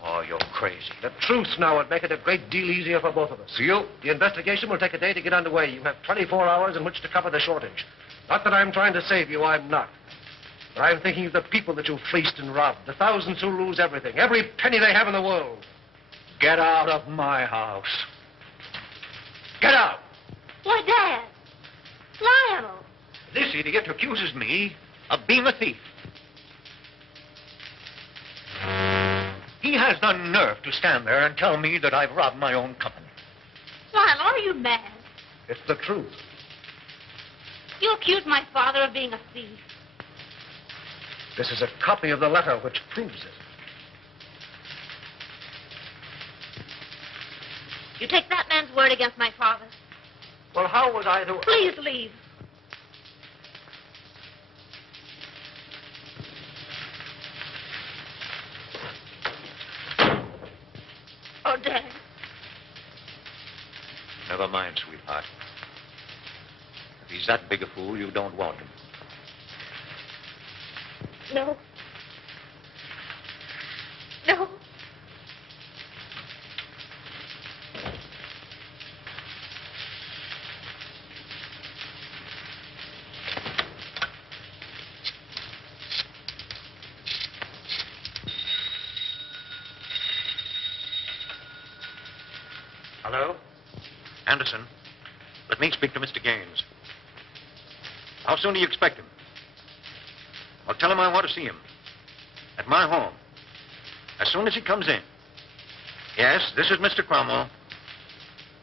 Oh, you're crazy. The truth now would make it a great deal easier for both of us. The investigation will take a day to get underway. You have 24 hours in which to cover the shortage. Not that I'm trying to save you, I'm not. But I'm thinking of the people that you fleeced and robbed, the thousands who lose everything, every penny they have in the world. Get out of my house. Get out! Why, Dad. Lionel. This idiot accuses me of being a thief. He has the nerve to stand there and tell me that I've robbed my own company. Lionel, are you mad? It's the truth. You accuse my father of being a thief. This is a copy of the letter which proves it. You take that man's word against my father's. Well, how was I to... Please leave. Oh, Dad. Never mind, sweetheart. If he's that big a fool, you don't want him. No. No. Hello? Anderson, let me speak to Mr. Gaines. How soon do you expect him? Well, tell him I want to see him. At my home. As soon as he comes in. Yes, this is Mr. Cromwell.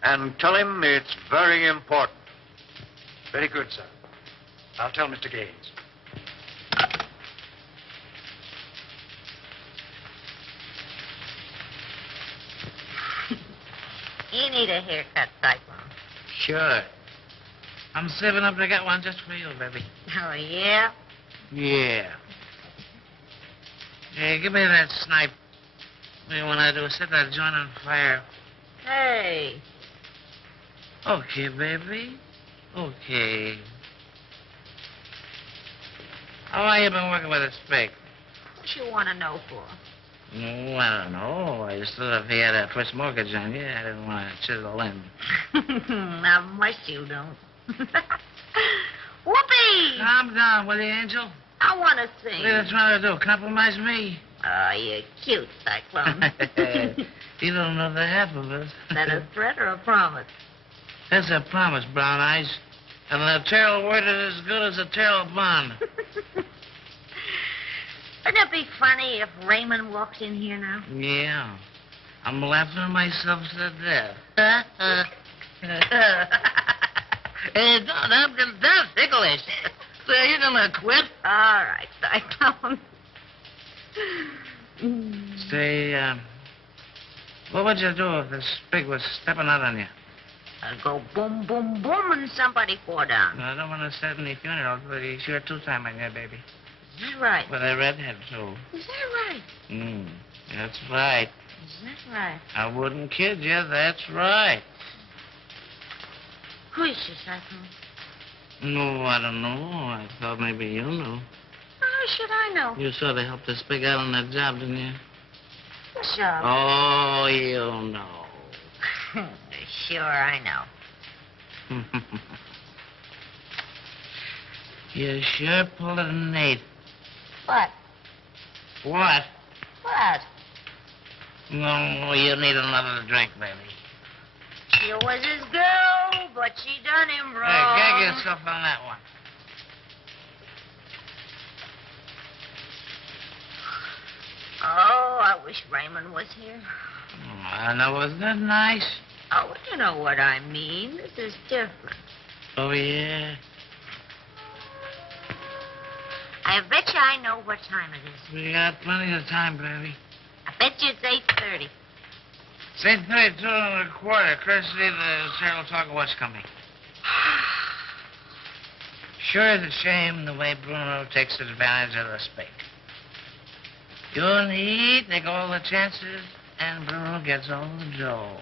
And tell him it's very important. Very good, sir. I'll tell Mr. Gaines. You need a haircut, Cyclone. Sure. I'm saving up to get one just for you, baby. Oh, yeah? Yeah. Hey, give me that snipe. What do you want to do? Set that joint on fire. Hey. Okay, baby. Okay. How long you been working with a spake? What you want to know for? Oh, I don't know. I just thought if he had a first mortgage on you, I didn't want to chisel in. Not much you don't. Whoopee! Calm down, will you, Angel? I want to sing. What are you trying to do? Compromise me? Oh, you're cute, Cyclone. You don't know the half of it. That a threat or a promise? That's a promise, Brown Eyes. And the tail word is as good as a tail bond. Wouldn't it be funny if Raymond walked in here now? Yeah. I'm laughing myself to death. Hey, that's ticklish. So you gonna quit? All right, Cyclone. Say, what would you do if this pig was stepping out on you? I'd go boom, boom, boom, and somebody fall down. No, I don't want to set any funerals, but he's sure two-time on you, baby. Is that right? With a redhead, too. Is that right? That's right. Is that right? I wouldn't kid you. That's right. Who is she, Cyclone? No, I don't know. I thought maybe you knew. How should I know? You sort of helped us pig out on that job, didn't you? What job? Oh, you know. Sure, I know. You sure pulled a Nate. What? What? What? No, you need another drink, baby. She was his girl, but she done him wrong. Hey, gag yourself on that one. Oh, I wish Raymond was here. I know, was that nice? Oh, you know what I mean. This is different. Oh, yeah? I bet you I know what time it is. We got plenty of time, baby. I bet you it's 8:30. It's 8:32 and a quarter. Christy, the serial talker was coming. Sure is a shame the way Bruno takes advantage of the spake. You and he take all the chances, and Bruno gets all the dough.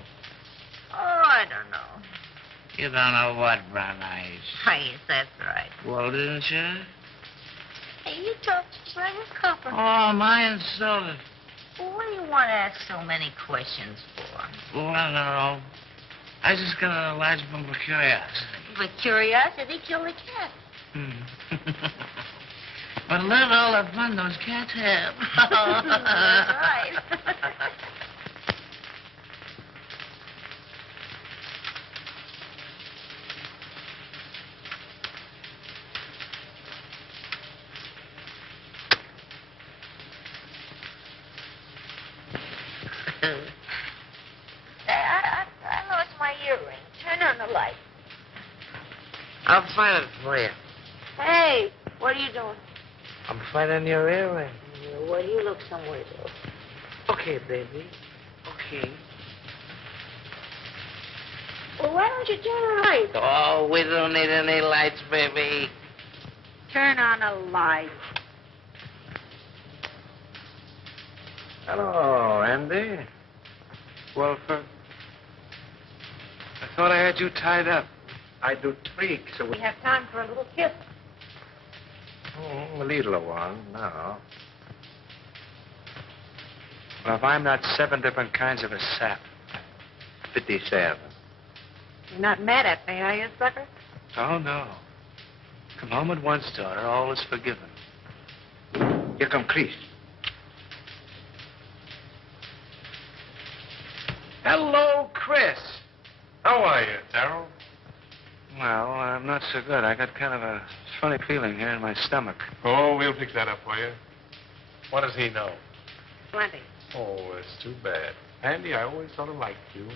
Oh, I don't know. You don't know what, Brown Eyes. Yes, that's right. Well, didn't you? Hey, you talk just like a copper. Oh, am I insulted? Well, what do you want to ask so many questions for? Well, I don't know. I just got a large bump of curiosity. For curiosity, kill the cat. But look at all the fun those cats have. That's right. I lost my earring. Turn on the light. I'll find it for you. Hey, what are you doing? I'm finding your earring. Well, you look somewhere else. Okay, baby. Okay. Well, why don't you turn the light? Oh, we don't need any lights, baby. Turn on a light. Hello, Andy. Wilford. I thought I had you tied up. I do tweak, so We have time for a little kiss. A little one, no. Well, if I'm not 7 different kinds of a sap. 57. You're not mad at me, are you, sucker? Oh, no. Come home at once, daughter. All is forgiven. Here come Chris. Hello, Chris. How are you, Darrell? Well, I'm not so good. I got kind of a funny feeling here in my stomach. Oh, we'll fix that up for you. What does he know? Plenty. Oh, it's too bad. Andy, I always sort of liked you.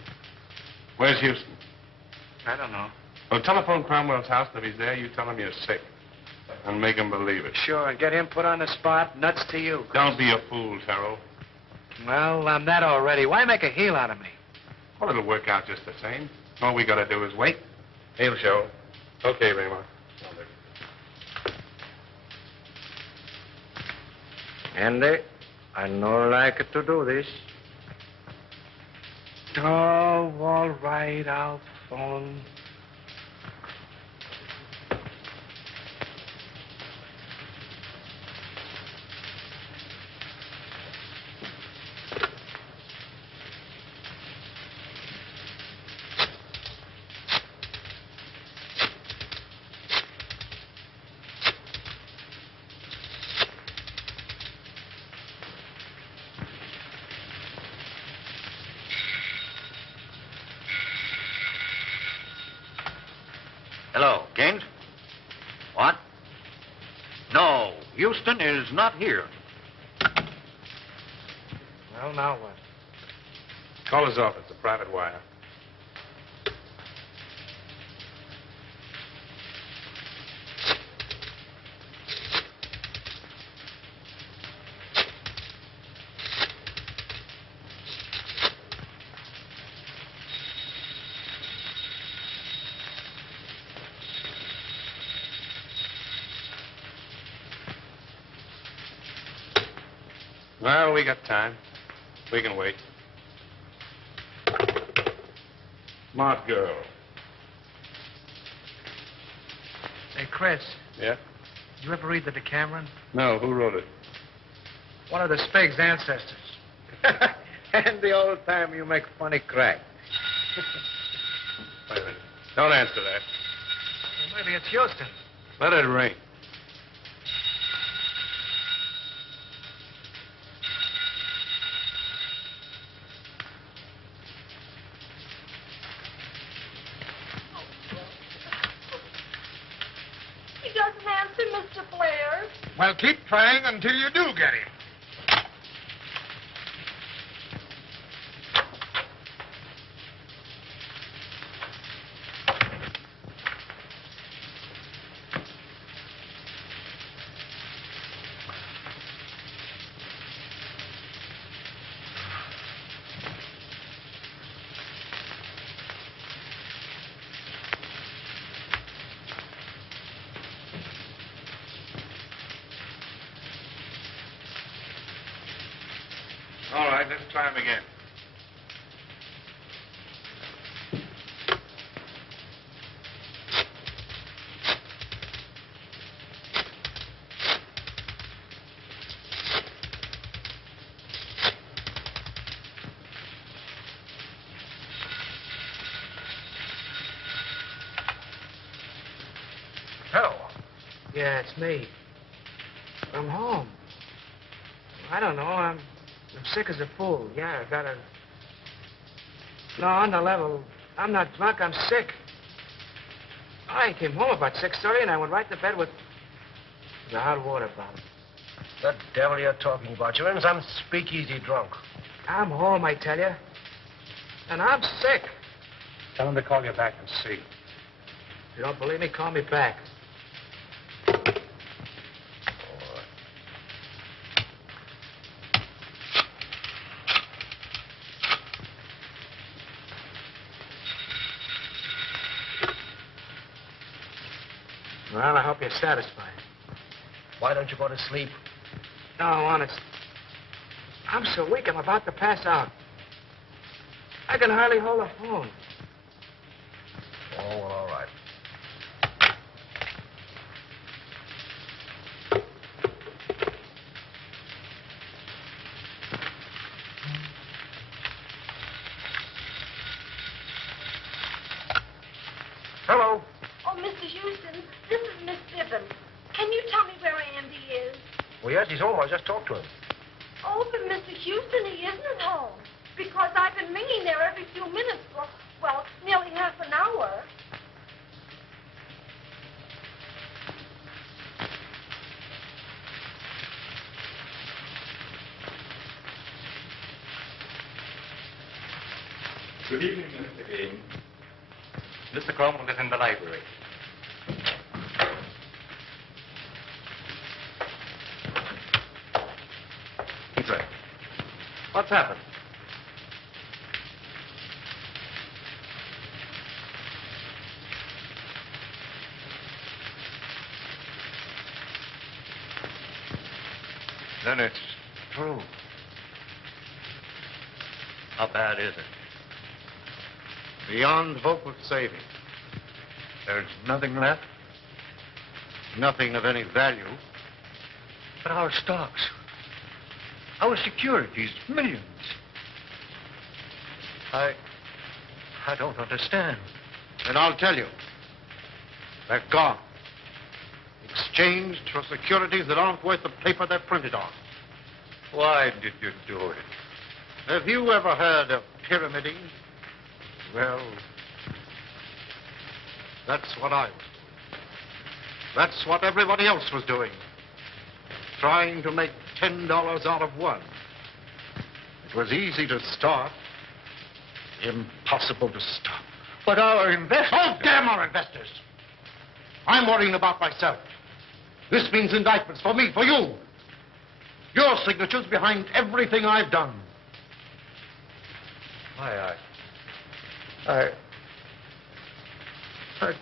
Where's Houston? I don't know. Well, telephone Cromwell's house, and if he's there, you tell him you're sick. And make him believe it. Sure, and get him put on the spot. Nuts to you. Chris. Don't be a fool, Terrell. Well, I'm that already. Why make a heel out of me? Well, it'll work out just the same. All we gotta do is wait. He'll show. Okay, Raymond. Andy, I no like to do this. Oh, all right, I'll phone. Hello, Gaines? What? No, Houston is not here. Well, now what? Call his office, a private wire. Well, we got time. We can wait. Smart girl. Hey, Chris, Yeah? did you ever read the Decameron? No, who wrote it? One of the Spig's ancestors. And the old time you make funny crack. Wait a minute. Don't answer that. Well, maybe it's Houston. Let it ring. He doesn't answer, Mr. Blair. Well, keep trying until you do get him. All right, let's try him again. Hello. Yeah, it's me. I'm home. I don't know. I'm sick as a fool. Yeah, I got a... No, on the level. I'm not drunk. I'm sick. I came home about 6:30 and I went right to bed with the hot water bottle. The devil you're talking about. You're in some speakeasy drunk. I'm home, I tell you. And I'm sick. Tell him to call you back and see. If you don't believe me, call me back. Well, I hope you're satisfied. Why don't you go to sleep? No, honest. I'm so weak, I'm about to pass out. I can hardly hold a phone. Oh, well, all right. Hello. Oh, Mr. Houston, this is Miss Bibbin. Can you tell me where Andy is? Well, yes, he's home. I just talked to him. Oh, but Mr. Houston, he isn't home. Because I've been ringing there every few minutes for, well, nearly half an hour. Good evening, Mr. Kane. Mr. Cromwell is in the library. Inside. What's happened? Then it's true. How bad is it? Beyond hope of saving. There's nothing left? Nothing of any value. But our stocks, our securities, millions. I don't understand. And I'll tell you. They're gone. Exchanged for securities that aren't worth the paper they're printed on. Why did you do it? Have you ever heard of pyramiding? Well, that's what I was doing. That's what everybody else was doing. Trying to make $10 out of one. It was easy to start. Impossible to stop. But our investors... Oh, damn our investors! I'm worrying about myself. This means indictments for me, for you. Your signature's behind everything I've done. I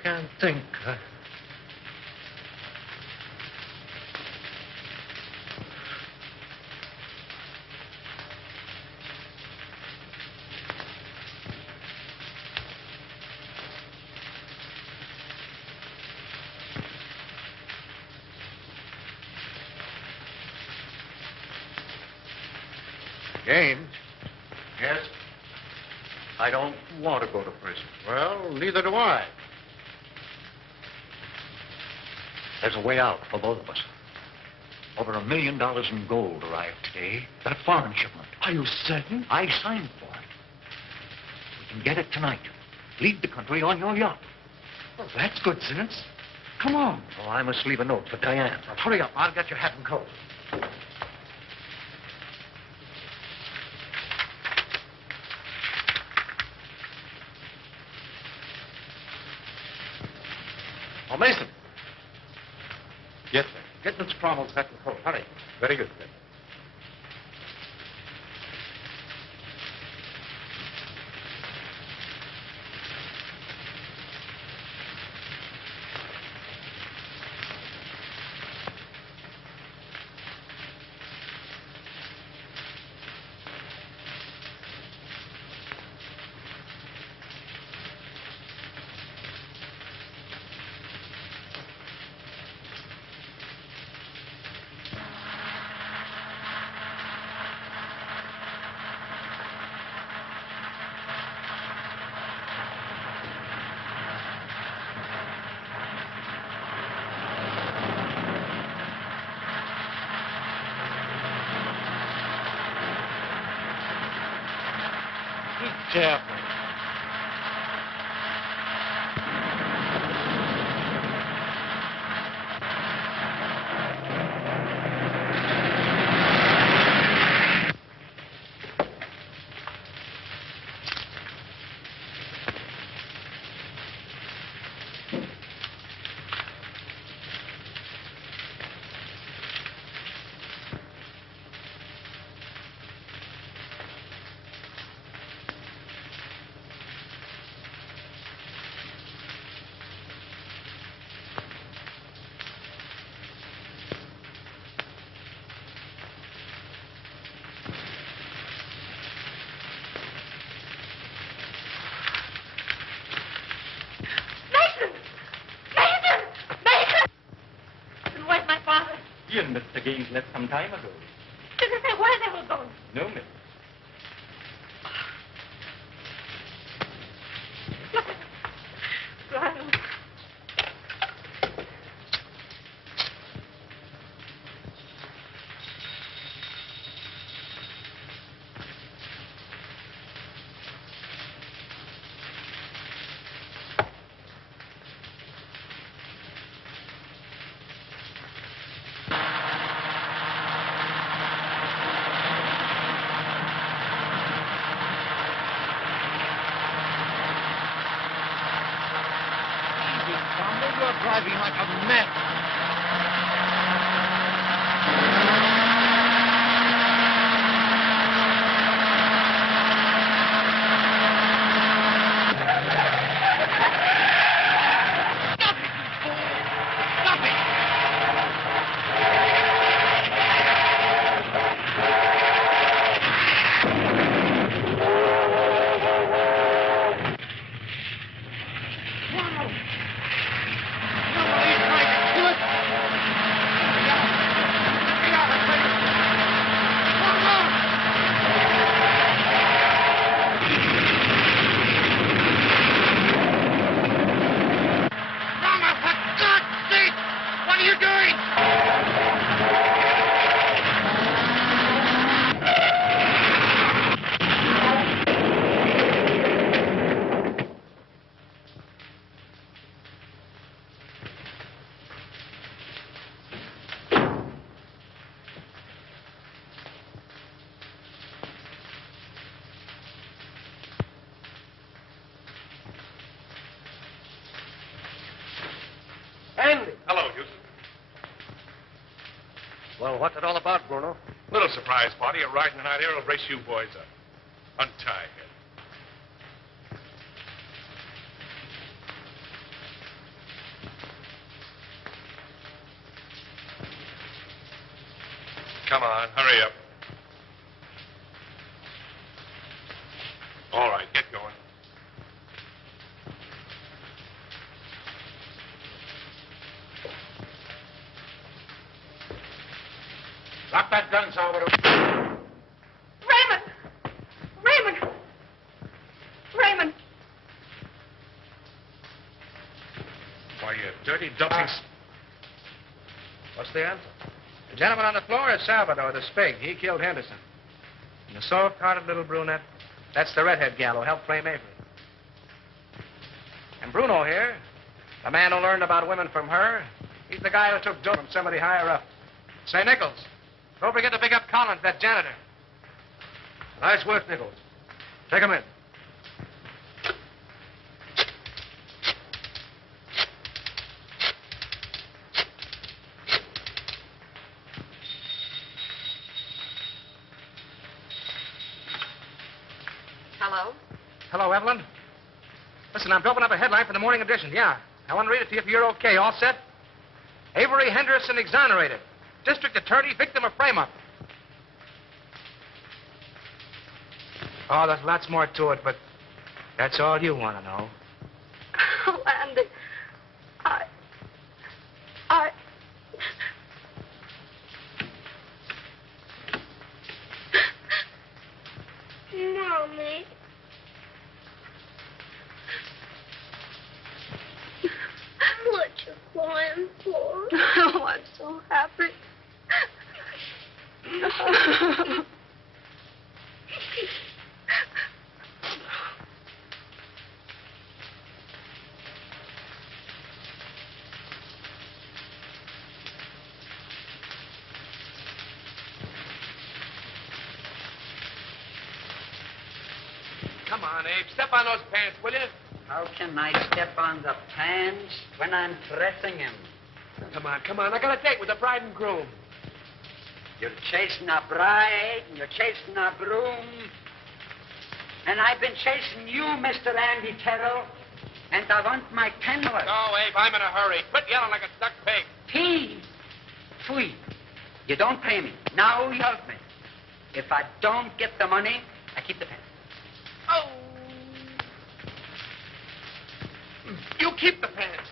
can't think. James? Yes? I don't want to go to prison. Well, neither do I. There's a way out for both of us. Over $1 million in gold arrived today. That foreign shipment. Are you certain? I signed for it. We can get it tonight. Leave the country on your yacht. Well, that's good sense. Come on. Oh, I must leave a note for Diane. Now, hurry up. I'll get your hat and coat. Oh, Mason. Yes, sir. Get Mr. Cromwell's hat and coat. Hurry. Very good, sir. Careful. She and Mr. Gaines left some time ago. Did they say where they were going? No, miss. Brian. You're driving like a mess. Andy. Hello, Houston. Well, what's it all about, Bruno? Little surprise party. A ride in the night here will brace you boys up. Untie him. Come on, hurry up. All right, get going. Drop that gun, Salvador. Raymond! Raymond! Raymond! Why, you dirty, dumping... What's the answer? The gentleman on the floor is Salvador, the Spig. He killed Henderson. And the soft-hearted little brunette, that's the redhead gal who helped frame Avery. And Bruno here, the man who learned about women from her, he's the guy who took dough from somebody higher up. Say, Nichols, don't forget to pick up Collins, that janitor. Nice work, Nichols. Take him in. Hello? Hello, Evelyn. Listen, I'm doping up a headline for the morning edition. Yeah. I want to read it to you if you're okay. All set? Avery Henderson exonerated. District attorney, victim of frame-up. Oh, there's lots more to it, but that's all you want to know. Oh, Andy. Mommy. What you crying for? Oh, I'm so happy. Come on, Abe. Step on those pants, will you? How can I step on the pants when I'm pressing him? Come on. I got a date with the bride and groom. You're chasing a bride, and you're chasing a groom. And I've been chasing you, Mr. Andy Terrell. And I want my penworth. No, Abe, I'm in a hurry. Quit yelling like a stuck pig. Pete! Pfui. You don't pay me. Now you help me. If I don't get the money, I keep the pen. Oh! You keep the pants.